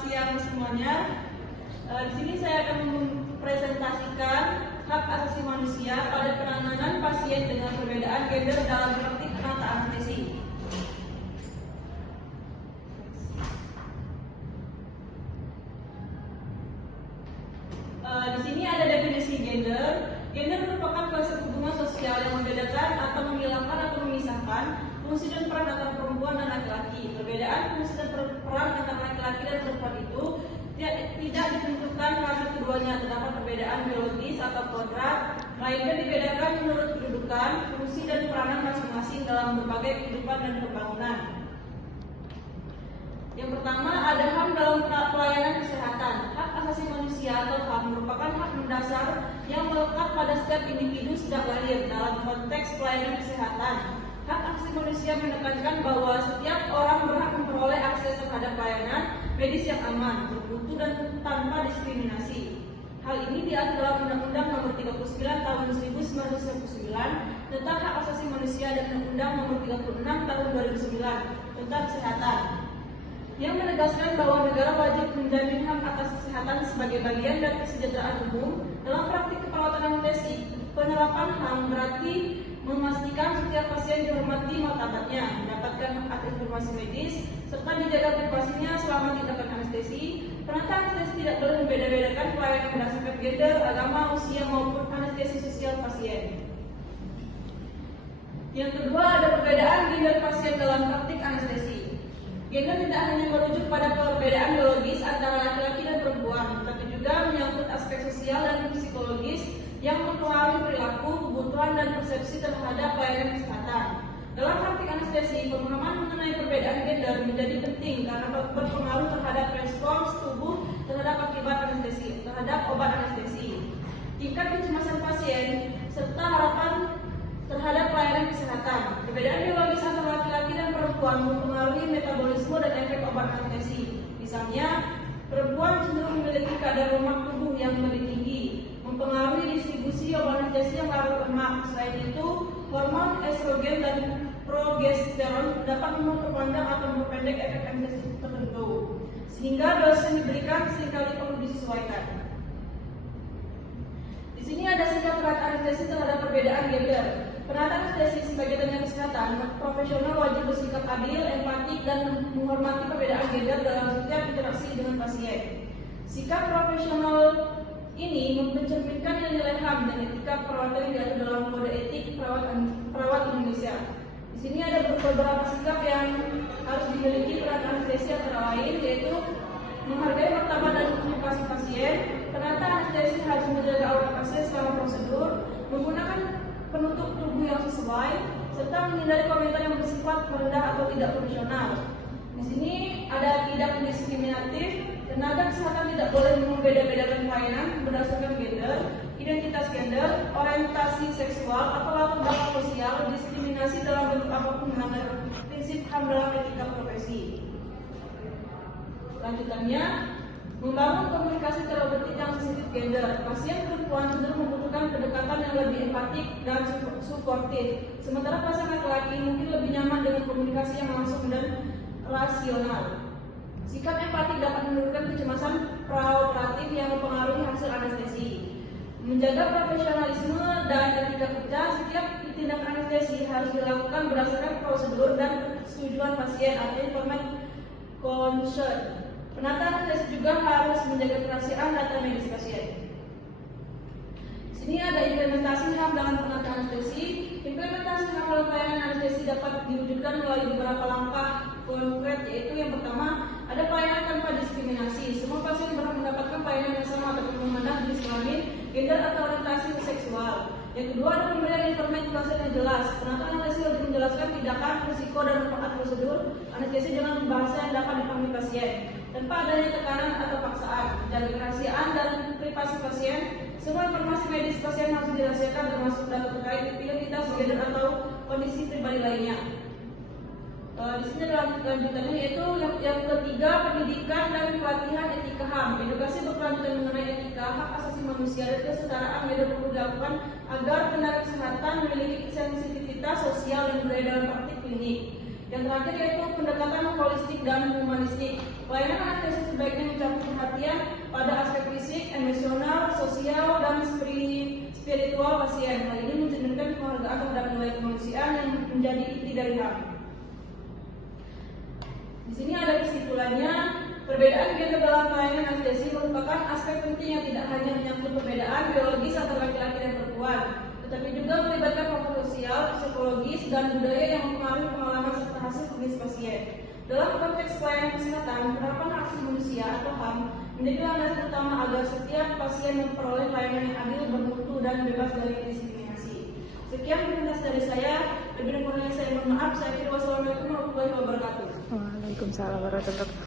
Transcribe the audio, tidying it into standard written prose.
siang semuanya. Di sini saya akan mempresentasikan hak asasi manusia pada penanganan pasien dengan perbedaan gender dalam praktik penata anestesi. Di sini ada definisi gender. Gender merupakan konsep hubungan sosial yang membedakan atau menghilangkan atau memisahkan fungsi dan peran antara perempuan dan laki-laki. Perbedaan fungsi dan peran antara laki-laki dan perempuan itu tidak ditentukan karena keduanya terdapat perbedaan biologis atau kodrat, melainkan dibedakan menurut kedudukan, fungsi dan peranan masing-masing dalam berbagai kehidupan dan pembangunan. Yang pertama, ada HAM dalam pelayanan kesehatan. Hak asasi manusia atau HAM merupakan hak mendasar yang melekat pada setiap individu sejak lahir dalam konteks pelayanan kesehatan. Hak asasi manusia menekankan bahwa setiap orang berhak memperoleh akses terhadap pelayanan medis yang aman, bermutu dan tanpa diskriminasi. Hal ini diatur dalam Undang-Undang Nomor 39 Tahun 1999 tentang Hak Asasi Manusia dan Undang-Undang Nomor 36 Tahun 2009 tentang Kesehatan, yang menegaskan bahwa negara wajib menjamin hak atas kesehatan sebagai bagian dari kesejahteraan umum. Dalam praktik keperawatan anestesi, penerapan HAM berarti memastikan setiap pasien dihormati martabatnya, mendapatkan informasi medis, serta dijaga privasinya selama tindakan anestesi. Penata anestesi tidak boleh membeda-bedakan pelayanan berdasarkan gender, agama, usia maupun anestesi sosial pasien. Yang kedua, ada perbedaan gender pasien dalam praktik anestesi. Gender tidak hanya merujuk pada perbedaan biologis antara laki-laki dan perempuan, tapi juga menyangkut aspek sosial dan psikologis yang mempengaruhi perilaku, kebutuhan, dan persepsi terhadap pelayanan kesehatan. Dalam praktik anestesi, pemahaman mengenai perbedaan gender menjadi penting karena berpengaruh terhadap respons tubuh terhadap akibat anestesi, terhadap obat anestesi, tingkat kecemasan pasien, serta harapan terhadap pelayanan kesehatan. Perbedaan biologis antara laki-laki dan perempuan mempengaruhi metabolisme dan efek obat anestesi. Misalnya, perempuan cenderung memiliki kadar lemak tubuh yang lebih tinggi, mempengaruhi distribusi obat anestesi yang larut lemak. Selain itu, hormon estrogen dan progesteron dapat memperpanjang atau memperpendek efek anestesi tertentu, sehingga dosis yang diberikan seringkali perlu disesuaikan. Di sini ada sikap penata anestesi terhadap perbedaan gender. Penata anestesi sebagai tenaga kesehatan profesional wajib bersikap adil, empatik, dan menghormati perbedaan gender dalam setiap interaksi dengan pasien. Sikap profesional ini mencerminkan nilai HAM dan etika perawatan yang diatur dalam Kode Etik Perawat Indonesia. Di sini ada beberapa sikap yang harus dimiliki penata anestesi antara lain, yaitu menghargai martabat dan privasi pasien. Penata anestesi harus menjaga aurat pasien selama prosedur, menggunakan penutup tubuh yang sesuai, serta menghindari komentar yang bersifat merendah atau tidak profesional. Di sini ada tidak diskriminatif. Tenaga kesehatan tidak boleh membeda-bedakan pelayanan berdasarkan gender, identitas gender, orientasi seksual, atau latar belakang sosial, diskriminasi dalam bentuk apapun melanggar prinsip HAM dalam etika profesi. Lanjutannya, membangun komunikasi terobati yang sensitif gender. Pasien perempuan cenderung membutuhkan pendekatan yang lebih empatik dan suportif, sementara pasangan laki-laki mungkin lebih nyaman dengan komunikasi yang langsung dan rasional. Sikap empatik dapat menurunkan kecemasan praoperatif yang mempengaruhi hasil anestesi. Menjaga profesionalisme dan etika kerja, setiap tindakan anestesi harus dilakukan berdasarkan prosedur dan persetujuan pasien atau informed consent. Penata anestesi juga harus menjaga kerahasiaan data medis pasien. Di sini ada implementasi HAM dalam penata anestesi. Implementasi HAM dalam pelayanan anestesi dapat diwujudkan melalui beberapa langkah konkret, yaitu yang pertama, ada pelayanan tanpa diskriminasi. Semua pasien berhak mendapatkan pelayanan yang sama tanpa memandang jenis kelamin, gender, atau orientasi seksual. Yang kedua, ada pemberian informasi konsep yang jelas. Penata anestesi harus menjelaskan tindakan, risiko, dan manfaat prosedur anestesi dengan bahasa yang dapat dipahami pasien, tanpa adanya tekanan atau paksaan. Menjaga kerahasiaan dan privasi pasien. Semua informasi medis pasien harus dirahasiakan, termasuk data terkait identitas, gender, atau kondisi pribadi lainnya. Di sini lanjutannya yaitu yang ketiga, pendidikan dan pelatihan etika HAM. Edukasi berkelanjutan mengenai etika, hak asasi manusia, dan kesetaraan gender perlu dilakukan agar tenaga kesehatan memiliki sensitivitas sosial dan budaya dalam praktik klinik. Yang terakhir yaitu pendekatan holistik dan humanistik. Pelayanan anestesi sebaiknya mencakup perhatian pada aspek fisik, emosional, sosial, dan spiritual pasien. Hal ini mencerminkan penghargaan terhadap nilai kemanusiaan yang menjadi inti dari HAM. Di sini ada kesimpulannya, perbedaan gender dalam pelayanan anestesi merupakan aspek penting yang tidak hanya menyangkut perbedaan biologis antara laki-laki dan perempuan, tetapi juga melibatkan faktor sosial, psikologis, dan budaya yang mempengaruhi pengalaman serta hasil klinis pasien. Dalam konteks pelayanan kesehatan, penerapan hak asasi manusia atau HAM menjadi landasan utama agar setiap pasien memperoleh pelayanan yang adil, bermutu, dan bebas dari diskriminasi. Sekian penjelasan dari saya. Lebih kurangnya saya mohon maaf. Saya kira wassalamualaikum warahmatullahi wabarakatuh. Waalaikumsalam warahmatullahi wabarakatuh.